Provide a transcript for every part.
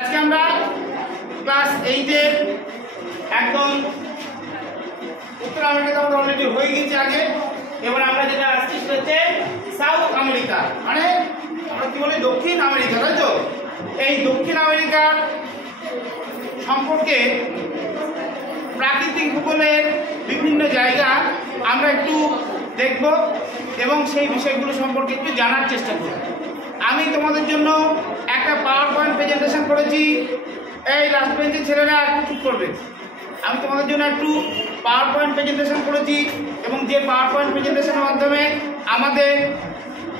আজকে আমরা ক্লাস 8 এর একদম উত্তর আমেরিকা তো অলরেডি হয়ে গেছে আগে। এবার আমরা যেটা আসছি সেটা হচ্ছে সাউথ আমেরিকা, মানে আমরা কি বলি দক্ষিণ আমেরিকা, তাই তো? এই দক্ষিণ আমেরিকার সম্পর্কে প্রাকৃতিক ভূগোলের বিভিন্ন জায়গা আমরা একটু দেখব এবং সেই বিষয়গুলো সম্পর্কে একটু জানার চেষ্টা করব। আমি তোমাদের জন্য একটা পাওয়ার পয়েন্ট প্রেজেন্টেশন করেছি। এই লাস্ট বেঞ্চের ছেলেরা একটু চুপ করবে। আমি তোমাদের জন্য একটু পাওয়ার পয়েন্ট প্রেজেন্টেশন করেছি এবং যে পাওয়ার পয়েন্ট প্রেজেন্টেশনের মাধ্যমে আমাদের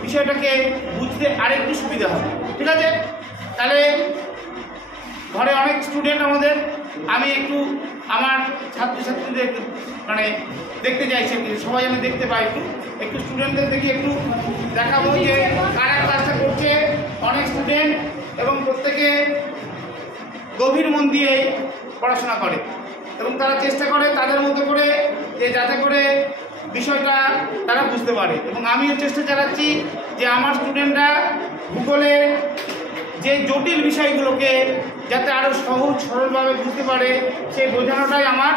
বিষয়টাকে বুঝতে আরেকটু সুবিধা হবে, ঠিক আছে? তাহলে ঘরে অনেক স্টুডেন্ট আমাদের, আমি একটু আমার ছাত্রছাত্রীদের একটু মানে দেখতে চাইছি, সবাই আমি দেখতে পাই, একটু স্টুডেন্টদের দেখি, একটু দেখাবো যে কারা ক্লাসটা করছে। অনেক স্টুডেন্ট এবং প্রত্যেকে গভীর মন দিয়ে পড়াশোনা করে এবং তারা চেষ্টা করে তাদের মতো করে যে যাতে করে বিষয়টা তারা বুঝতে পারে। এবং আমিও চেষ্টা চালাচ্ছি যে আমার স্টুডেন্টরা ভূগোলের যে জটিল বিষয়গুলোকে যাতে আরও সহজ সরলভাবে বুঝতে পারে সেই বোঝানোটাই আমার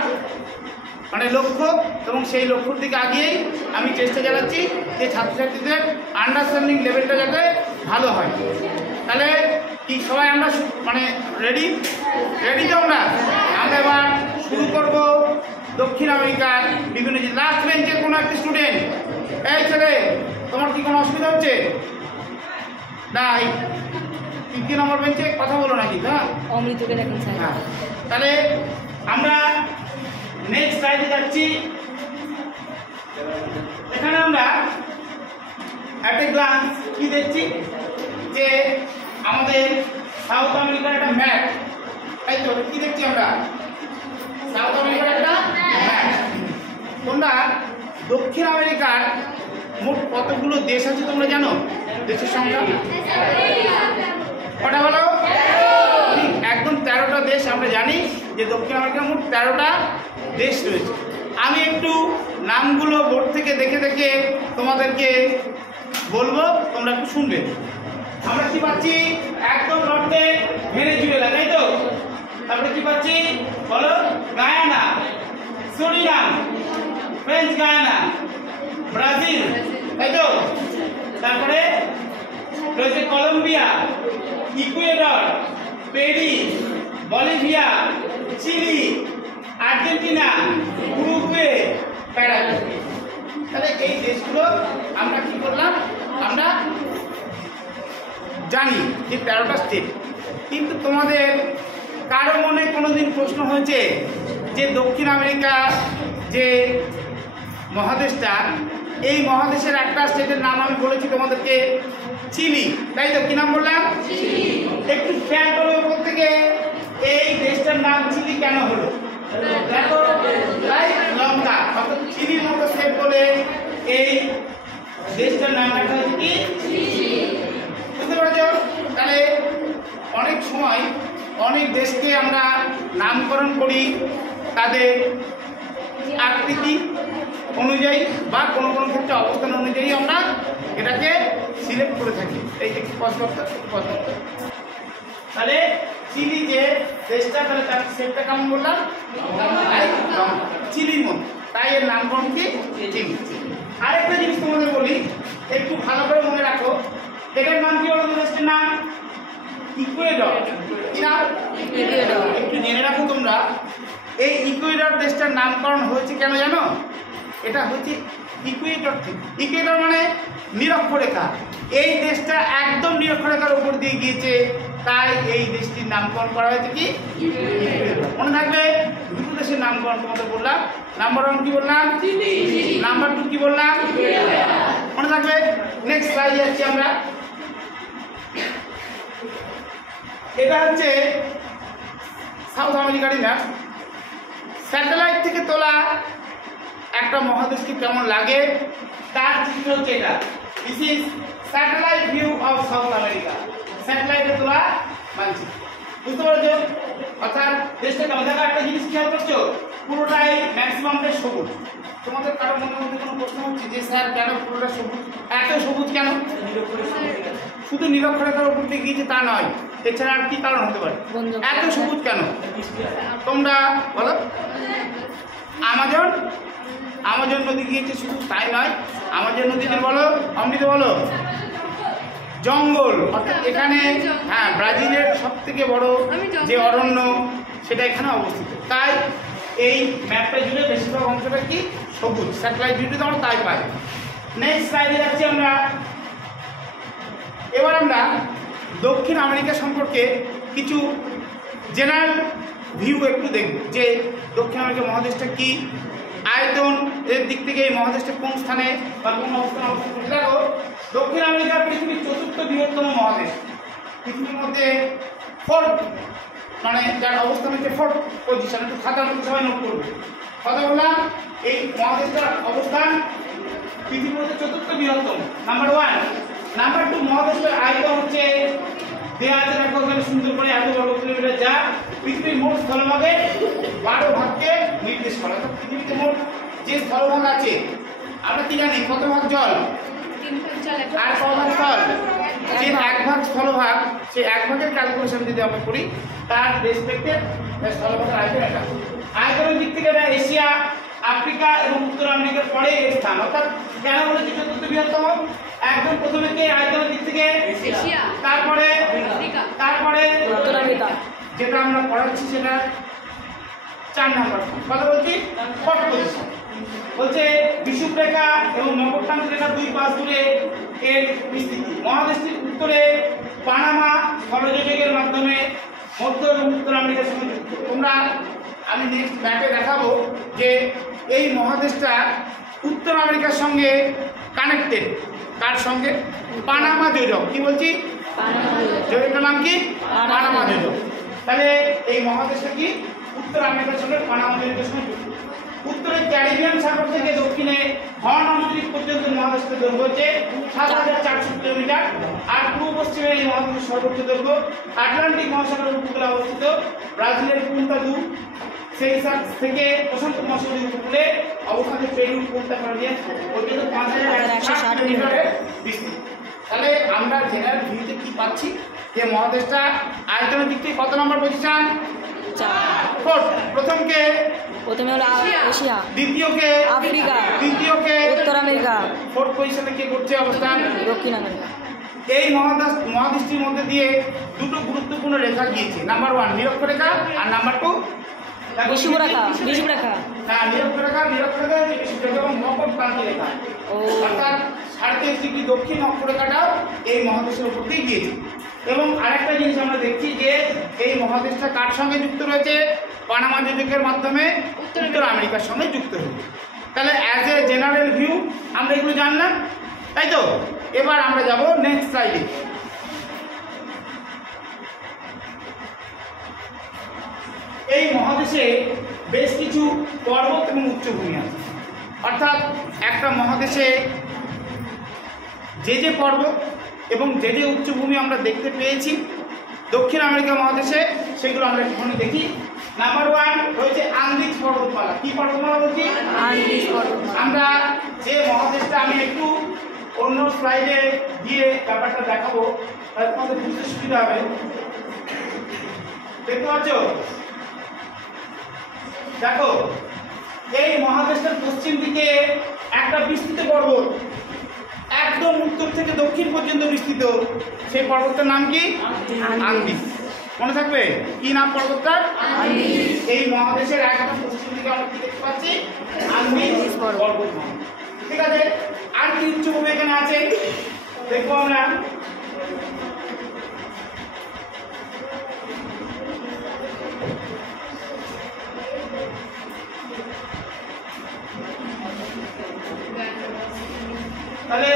মানে লক্ষ্য, এবং সেই লক্ষ্যর দিকে আগিয়েই আমি চেষ্টা চালাচ্ছি যে ছাত্রছাত্রীদের আন্ডারস্ট্যান্ডিং লেভেলটা যাতে ভালো হয়। তাহলে কি সবাই আমরা মানে রেডি তো? আমরা এবার শুরু করব দক্ষিণ আমেরিকার বিভিন্ন। লাস্ট বেঞ্চের কোনো একটা স্টুডেন্ট, এই ছেলে তোমার কি কোনো অসুবিধা হচ্ছে না? এই 3 নম্বর বেঞ্চে কথা বলো নাকি? হ্যাঁ, অমৃতকে দেখুন স্যার। হ্যাঁ, তাহলে আমরা নেক্সট স্লাইডে যাচ্ছি। এখানে আমরা একটা গ্লান্স কি দেখছি যে আমাদের সাউথ আমেরিকার একটা ম্যাপ, তাই তো? কি দেখছি আমরা? সাউথ আমেরিকার একটা ম্যাপ। তোমরা দক্ষিণ আমেরিকার মোট কতগুলো দেশ আছে তোমরা জানো? দেশের সংখ্যা কটা বলো? একদম 13টা দেশ আমরা জানি যে দক্ষিণ আমেরিকার মোট 13টা দেশ রয়েছে। আমি একটু নামগুলো বোর্ড থেকে দেখে দেখে তোমাদেরকে বলবো, তোমরা একটু শুনবে। আমরা কি পাচ্ছি? একদম নর্থে ভেনেজুয়েলা, তাই তো? তারপরে কি পাচ্ছি বলো? Guyana, Suriname, French Guiana, Brazil, তাই তো? তারপরে রয়েছে Colombia, Ecuador, Peru, Bolivia, Chile, Argentina, Uruguay, Paraguay. তাহলে এই দেশগুলো আমরা কি করলাম? আমরা জানি যে 13টা স্টেট। কিন্তু তোমাদের কারো মনে কোনোদিন প্রশ্ন হয়েছে যে দক্ষিণ আমেরিকা যে মহাদেশটা, এই মহাদেশের একটা স্টেটের নাম আমি বলেছি তোমাদেরকে, চিলি, তাই তো? কি নাম বললাম? একটু খেয়াল করো ওপর থেকে, এই দেশটার নাম চিলি কেন হলো? দেখো, লঙ্কা অর্থাৎ চিলির মতো স্টেট বলে এই দেশটার নাম রাখা হয়েছে কি? বুঝতে পারছো? তাহলে অনেক সময় অনেক দেশকে আমরা নামকরণ করি তাদের আকৃতি অনুযায়ী বা কোনো কোনো ক্ষেত্রে অবস্থান অনুযায়ী আমরা এটাকে সিলেক্ট করে থাকি। এই যে তাহলে চিলি যে দেশটা, তাহলে তার সেটটা কেমন বললাম? চিলির মতো, তাই এর নামকরণ কি? চিলি। আরেকটা জিনিস তোমাদের বলি, একটু ভালো করে মনে রাখো, এটার নাম কি হলো? দেশটার নাম ইকুয়েডর। কি নাম? ইকুয়েডর। একটু জেনে রাখো তোমরা, এই ইকুয়েডর দেশটার নামকরণ হয়েছে কেন জানো? এটা হচ্ছে ইকুয়েডর থেকে। ইকুয়েডর মানে নিরক্ষরেখা। এই দেশটা একদম নিরক্ষরেখার উপর দিয়ে গিয়েছে, তাই এই দেশটির নামকরণ করা হয়েছে কি? ইকুয়েডর। মনে থাকবে, দুটো দেশের নামকরণ তোমাদের বললাম। নাম্বার 1 কি বললাম? চিলি। নাম্বার 2 কি বললাম? মনে থাকবে। নেক্সট স্লাইডে যাচ্ছি আমরা। এটা হচ্ছে সাউথ আমেরিকার ম্যাপ। স্যাটেলাইট থেকে তোলা একটা মহাদেশকে কেমন লাগে তার চিত্র হচ্ছে এটা। This is satellite view of South America. স্যাটেলাইটে তোলা মানচিত্র। বুঝতে পারছো? অর্থাৎ দেশটা কেমন? দেখো, একটা জিনিস খেয়াল করছো, পুরোটাই ম্যাক্সিমামটাই সবুজ। তোমাদের কারোর মনের মধ্যে কোনো প্রশ্ন হচ্ছে যে স্যার কেন পুরোটা সবুজ? এত সবুজ কেন? শুধু নিরক্ষরেখার উপর দিয়ে গিয়েছে তা নয়, এছাড়া আর কি কারণ হতে পারে? এত সবুজ কেন? তোমরা বলো। আমাজন আমাজন নদী গিয়েছে, শুধু তাই নয়, আমাজন নদীতে বলো, অমৃত বলো, জঙ্গল, অর্থাৎ এখানে হ্যাঁ ব্রাজিলের সব থেকে বড় যে অরণ্য সেটা এখানে অবস্থিত। তাই এই ম্যাপটা জুড়ে বেশিরভাগ অংশটা কি সবুজ, স্যাটেলাইট ভিউতে আমরা তাই পাই। নেক্সট স্লাইডে যাচ্ছি আমরা। এবার আমরা দক্ষিণ আমেরিকা সম্পর্কে কিছু জেনারেল ভিউ একটু দেখব, যে দক্ষিণ আমেরিকা মহাদেশটা কি, আয়তন এর দিক থেকে এই মহাদেশটা কোন স্থানে বা কোন অবস্থানে অবস্থিত। দেখো, দক্ষিণ আমেরিকা পৃথিবীর চতুর্থ বৃহত্তম মহাদেশ, পৃথিবীর মধ্যে ফোর্থ, মানে যার অবস্থান হচ্ছে ফোর্থ পজিশন। একটু খাতার মধ্যে সবাই নোট করবে। কথা বললাম, এই মহাদেশটার অবস্থান পৃথিবীর মধ্যে চতুর্থ বৃহত্তম, নাম্বার 1। নাম্বার 2, মহাদেশের আয়তন হচ্ছে দেয়া আছে দেখো ওখানে সুন্দর করে 1 বর্গ কিলোমিটার, যা পৃথিবীর মোট স্থলভাগের 12 ভাগকে নির্দেশ করে। অর্থাৎ পৃথিবীতে মোট যে স্থলভাগ আছে আমরা কি জানি, কত ভাগ জল আর কত ভাগ স্থল? যে 1 ভাগ স্থলভাগ, সেই 1 ভাগের ক্যালকুলেশন যদি আমরা করি, তার রেসপেক্টে স্থলভাগের আয়তন এটা। আয়তনের দিক থেকে এটা এশিয়া, আফ্রিকা এবং উত্তর আমেরিকার পরে এর স্থান। অর্থাৎ কেন বলেছি চতুর্থ বৃহত্তম? একদম প্রথমে কে আয়তনের দিক থেকে? এশিয়া, তারপরে উত্তর আমেরিকা, যেটা আমরা পড়াচ্ছি সেটা 4 নাম্বার। কথা বলছি ফোর্থ পজিশন। বলছে বিষুবরেখা এবং মকরটাঙ্ক রেখা 2 পাশ জুড়ে এর বিস্তৃতি। মহাদেশটির উত্তরে পানামা স্থলযোজকের মাধ্যমে মধ্য এবং উত্তর আমেরিকার সঙ্গে যুক্ত। তোমরা আমি নেক্সট ম্যাপে দেখাবো যে এই মহাদেশটা উত্তর আমেরিকার সঙ্গে কানেক্টেড। কার সঙ্গে? পানামা যোজক। কি বলছি? যোজকের নাম কি? পানামা যোজক। তাহলে এই মহাদেশটা কি উত্তর আমেরিকার সঙ্গে পানামা যোজকের সঙ্গে যুক্ত। উত্তরে ক্যারিবিয়ান সাগর থেকে দক্ষিণে হর্ন অঞ্চল পর্যন্ত মহাদেশটির দৈর্ঘ্য হচ্ছে ৭,৪০০ কিলোমিটার। আর পূর্ব পশ্চিমে এই মহাদেশের সর্বোচ্চ দৈর্ঘ্য আটলান্টিক মহাসাগরের উপকূলে অবস্থিত ব্রাজিলের পুন্তা দু সেইসাস থেকে প্রশান্ত মহাসাগরীয় উপকূলে অবস্থানে পেরু পুন্তা কার্ডিয়াস পর্যন্ত ৫,১৬০ কিলোমিটারের বিস্তৃত। তাহলে আমরা জেনারেল ভিউতে কি পাচ্ছি, যে মহাদেশটা আয়তনের দিক থেকে কত নম্বর পজিশন? 4। প্রথমকে প্রথমে হলো এশিয়া, দ্বিতীয়কে আফ্রিকা, তৃতীয়কে উত্তর আমেরিকা, ফোর্থ পজিশনে কে করছে অবস্থান? দক্ষিণ আমেরিকা। এই মহাদেশটির মধ্যে দিয়ে দুটো গুরুত্বপূর্ণ রেখা গিয়েছে, নাম্বার 1 নিরক্ষরেখা আর নাম্বার 2 বিষুবরেখা। হ্যাঁ, নিরক্ষরেখা হচ্ছে বিষুবরেখা এবং মকরক্রান্তি রেখা। অর্থাৎ ৩৭ ডিগ্রি দক্ষিণ অক্ষরেখাটাও এই মহাদেশের উপর দিয়ে গিয়েছে। এবং আরেকটা জিনিস আমরা দেখছি যে এই মহাদেশটা কার সঙ্গে যুক্ত রয়েছে? পানামা যোজকের মাধ্যমে উত্তর আমেরিকার সঙ্গে যুক্ত হয়েছে। তাহলে অ্যাজ এ জেনারেল ভিউ আমরা এগুলো জানলাম, তাই তো? এবার আমরা যাব নেক্সট স্লাইডে। এই মহাদেশে বেশ কিছু পর্বত এবং উচ্চভূমি আছে। অর্থাৎ একটা মহাদেশে যে পর্বত এবং যে উচ্চভূমি আমরা দেখতে পেয়েছি দক্ষিণ আমেরিকা মহাদেশে, সেগুলো আমরা এখানে দেখি। নাম্বার 1 রয়েছে আন্দিজ পর্বতমালা। কি পর্বতমালা বলছি? আন্দিজ পর্বতমালা। আমরা যে মহাদেশটা, আমি একটু অন্য স্লাইডে গিয়ে ব্যাপারটা দেখাবো, তাহলে তোমাদের বুঝতে সুবিধা হবে। দেখতে পাচ্ছ? দেখো, এই মহাদেশটার পশ্চিম দিকে একটা বিস্তৃত পর্বত, একদম উত্তর থেকে দক্ষিণ পর্যন্ত বিস্তৃত। সেই পর্বতটার নাম কি? আন্দিজ। মনে থাকবে কি নাম পর্বতটার? আন্দিজ। এই মহাদেশের একদম পশ্চিম দিকে আমরা কি দেখতে পাচ্ছি? আন্দিজ পর্বতমালা। ঠিক আছে, আর কি উচ্চভূমি এখানে আছে দেখবো আমরা। তাহলে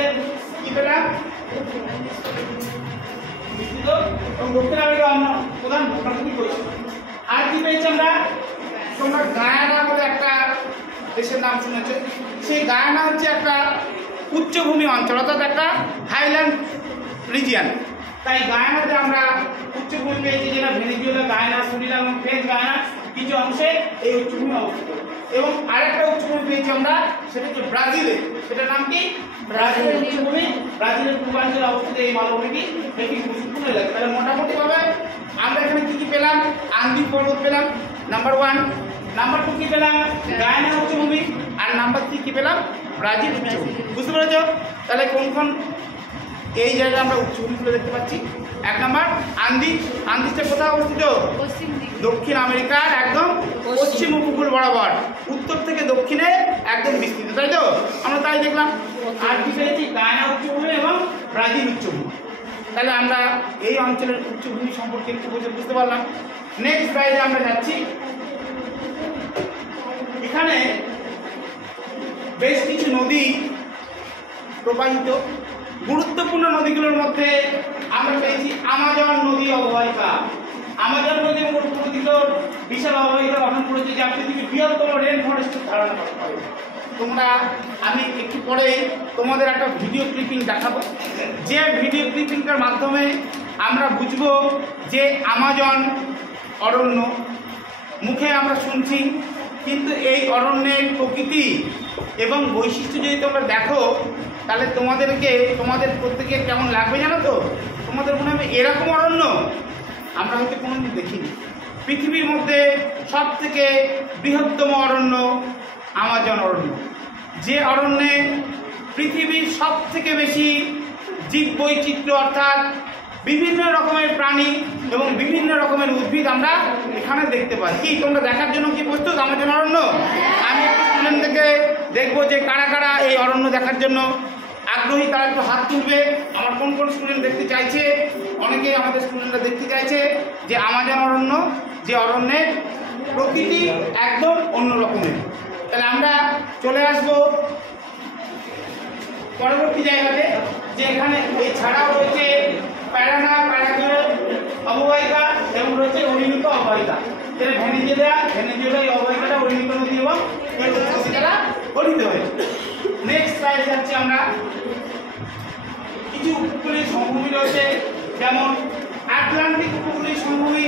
কি পেলাম? দক্ষিণ আমেরিকা প্রধান প্রাকৃতিক বৈশিষ্ট্য। আর কি পেয়েছি আমরা? তোমরা গায়ানা বলে একটা দেশের নাম শুনেছ। সেই গায়ানা হচ্ছে একটা উচ্চভূমি অঞ্চল, অর্থাৎ একটা হাইল্যান্ড রিজিয়ান। তাই গায়ানাতে আমরা উচ্চভূমি পেয়েছি, যেটা ভেনেজুয়েলা, গায়ানা, সুরিনাম এবং ফ্রেঞ্চ গায়ানা কিছু অংশে এই উচ্চভূমি অবস্থিত। এবং আরেকটা উচ্চভূমি পেয়েছি আমরা, সেটা হচ্ছে ব্রাজিলে। সেটার নাম কি? ব্রাজিলের উচ্চভূমি। ব্রাজিলের পূর্বাঞ্চলে অবস্থিত এই মালভূমিটি একটি গুরুত্বপূর্ণ এলাকা। তাহলে মোটামুটি ভাবে আমরা এখানে কি কি পেলাম? আন্দিজ পর্বত পেলাম নাম্বার 1, নাম্বার 2 কি পেলাম? গায়ানা উচ্চভূমি, আর নাম্বার 3 কি পেলাম? ব্রাজিল উচ্চভূমি। বুঝতে পেরেছো? তাহলে কোন কোন এই জায়গায় আমরা উচ্চভূমিগুলো দেখতে পাচ্ছি? 1 নাম্বার আন্দিজ। আন্দিজটা কোথায় অবস্থিত? দক্ষিণ আমেরিকার একদম পশ্চিম উপকূল বরাবর, উত্তর থেকে দক্ষিণে একদম বিস্তৃত, তাই তো? আমরা তাই দেখলাম। আর কি পেয়েছি? গায়ানা উচ্চভূমি এবং ব্রাজিল উচ্চভূমি। তাহলে আমরা এই অঞ্চলের উচ্চভূমি সম্পর্কে একটু বুঝতে পারলাম। নেক্সট স্লাইডে আমরা যাচ্ছি। এখানে বেশ কিছু নদী প্রবাহিত। গুরুত্বপূর্ণ নদীগুলোর মধ্যে আমরা পেয়েছি আমাজন নদী অববাহিকা। আমাজন নদী মরুপ্রকৃতির বিশাল অববাহিকা গঠন করেছে, যা পৃথিবীর বৃহত্তম রেন ফরেস্টের ধারণা করতে পারে। আমি একটু পরে তোমাদের একটা ভিডিও ক্লিপিং দেখাবো, যে ভিডিও ক্লিপিংটার মাধ্যমে আমরা বুঝবো যে আমাজন অরণ্য মুখে আমরা শুনছি, কিন্তু এই অরণ্যের প্রকৃতি এবং বৈশিষ্ট্য যদি তোমরা দেখো, তাহলে তোমাদের প্রত্যেকের কেমন লাগবে জানো তো? তোমাদের মনে হবে এরকম অরণ্য আমরা হয়তো কোনোদিন দেখিনি। পৃথিবীর মধ্যে সব থেকে বৃহত্তম অরণ্য আমাজন অরণ্য, যে অরণ্যে পৃথিবীর সব থেকে বেশি জীব বৈচিত্র্য, অর্থাৎ বিভিন্ন রকমের প্রাণী এবং বিভিন্ন রকমের উদ্ভিদ আমরা এখানে দেখতে পাই। কি তোমরা দেখার জন্য কি প্রস্তুত আমাজন অরণ্য? আমি স্টুডেন্টদেরকে দেখবো যে কারা কারা এই অরণ্য দেখার জন্য আগ্রহী, তারা একটু হাত তুলবে। আমার কোন কোন স্টুডেন্ট দেখতে চাইছে? অনেকেই আমাদের স্টুডেন্টরা দেখতে চাইছে যে আমাজন অরণ্য, যে অরণ্যের প্রকৃতি একদম অন্য রকমের। তাহলে আমরা চলে আসবো পরবর্তী জায়গাতে, যে এখানে এছাড়াও রয়েছে প্যারানা অববাহিকা এবং রয়েছে অরিনিকো অববাহিকা। যেটা ভেনেজুয়েলা এই অববাহিকাটা অরিনিকো নদী এবং এর উপত্যকাটা গঠিত হয়েছে। নেক্সট স্লাইডে যাচ্ছি আমরা। কিছু উপকূলীয় সমভূমি রয়েছে, যেমন আটলান্টিক উপকূলীয় সমভূমি,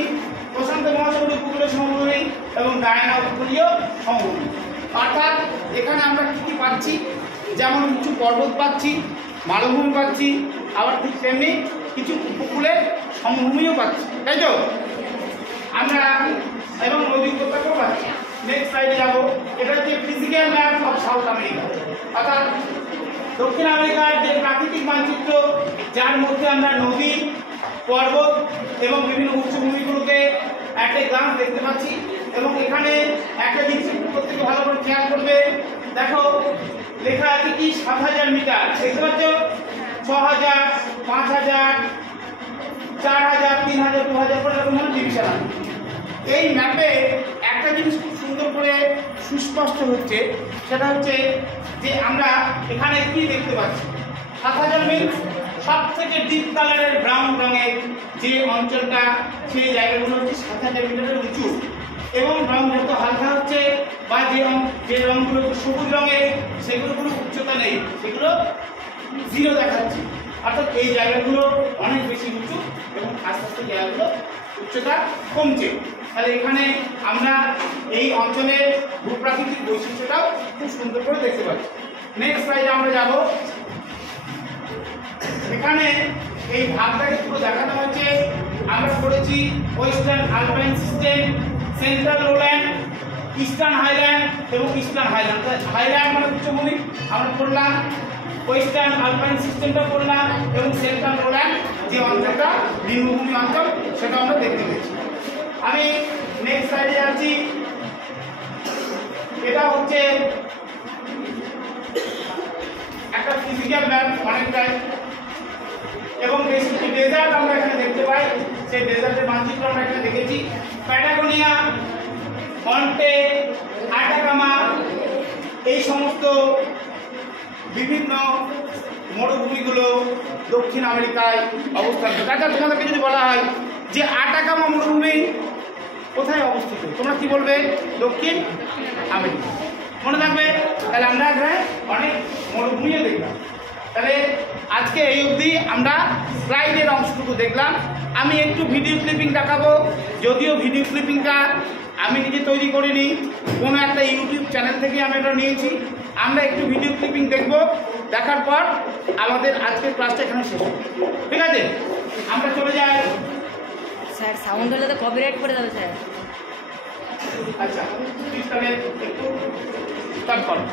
প্রশান্ত মহাসাগরীয় উপকূলীয় সমভূমি এবং গায়ানা উপকূলীয় সমভূমি। অর্থাৎ এখানে আমরা কি কি পাচ্ছি? যেমন কিছু পর্বত পাচ্ছি, মালভূমি পাচ্ছি, আবার ঠিক তেমনি কিছু উপকূলের সমভূমিও পাচ্ছি, তাই তো? আমরা এবং নদী উপত্যকাও পাচ্ছি। নেক্সট স্লাইডে যাবো। এটা হচ্ছে physical map of South America, অর্থাৎ দক্ষিণ আমেরিকার যে প্রাকৃতিক মানচিত্র, যার মধ্যে আমরা নদী, পর্বত এবং বিভিন্ন উচ্চভূমিগুলোকে একটা গ্লান্স দেখতে পাচ্ছি। এবং এখানে একটা জিনিস প্রত্যেকে ভালো করে খেয়াল করবে, দেখো লেখা আছে কি ৭,০০০ মিটার, দেখতে পাচ্ছ? ৬,০০০, ৫,০০০, ৪,০০০, ৩,০০০, ২,০০০ করে এরকম ধরনের ডিভিশন আছে। এই ম্যাপে একটা জিনিস খুব সুন্দর করে সুস্পষ্ট হচ্ছে, সেটা হচ্ছে যে আমরা এখানে কি দেখতে পাচ্ছি? ৭,০০০ মিটার সব থেকে ডিপ কালারের ব্রাউন রঙের যে অঞ্চলটা, সেই জায়গাগুলো হচ্ছে ৭,০০০ মিটারের উঁচু, এবং রং যত হালকা হচ্ছে বা যে রঙগুলো সবুজ রঙের, সেগুলো কোনো উচ্চতা নেই, সেগুলো 0 দেখাচ্ছে। অর্থাৎ এই জায়গাগুলো অনেক বেশি উঁচু এবং আস্তে আস্তে জায়গাগুলো উচ্চতা কমছে। তাহলে এখানে আমরা এই অঞ্চলের ভূপ্রাকৃতিক বৈশিষ্ট্যটাও খুব সুন্দর করে দেখতে পাচ্ছি। নেক্সট স্লাইডে আমরা যাব। এখানে এই ভাগটাকে পুরো দেখানো হয়েছে। আমরা পড়েছি western alpine system, central lowland, eastern highland এবং ইস্টার্ন হাইল্যান্ড। হাইল্যান্ড মানে উচ্চভূমি আমরা পড়লাম, ওয়েস্টার্ন আলপাইন সিস্টেমটা পড়লাম এবং সেন্ট্রাল লোল্যান্ড যে অঞ্চলটা নিম্নভূমি অঞ্চল, সেটা আমরা দেখতে পেয়েছি। আমি নেক্সট স্লাইডে যাচ্ছি। এটা হচ্ছে একটা ফিজিক্যাল ম্যাপ অনেকটাই, এবং বেশ কিছু ডেজার্ট আমরা এখানে দেখতে পাই। সেই ডেজার্টের মানচিত্র আমরা এখানে দেখেছি। প্যাটাগোনিয়া, মন্টে, আটাকামা, এই সমস্ত বিভিন্ন মরুভূমিগুলো দক্ষিণ আমেরিকায় অবস্থান করে। তাছাড়া তোমাদেরকে যদি বলা হয় যে আটাকামা মরুভূমি কোথায় অবস্থিত, তোমরা কি বলবে? দক্ষিণ আমেরিকা, মনে থাকবে। তাহলে আমরা এখানে অনেক মরুভূমিও দেখলাম। তাহলে আজকে এই অবধি আমরা স্লাইডের অংশটুকু দেখলাম। আমি একটু ভিডিও ক্লিপিং দেখাবো, যদিও ভিডিও ক্লিপিংটা আমি নিজে তৈরি করিনি, কোনো একটা ইউটিউব চ্যানেল থেকে আমি এটা নিয়েছি। আমরা একটু ভিডিও ক্লিপিং দেখব, দেখার পর আমাদের আজকের ক্লাসটা এখানে শেষ হবে, ঠিক আছে? আমরা চলে যাই স্যার সাউন্ড হলে তো কপিরাইট করে যাবে স্যার। আচ্ছা, তাহলে একটু স্টার্ট করো।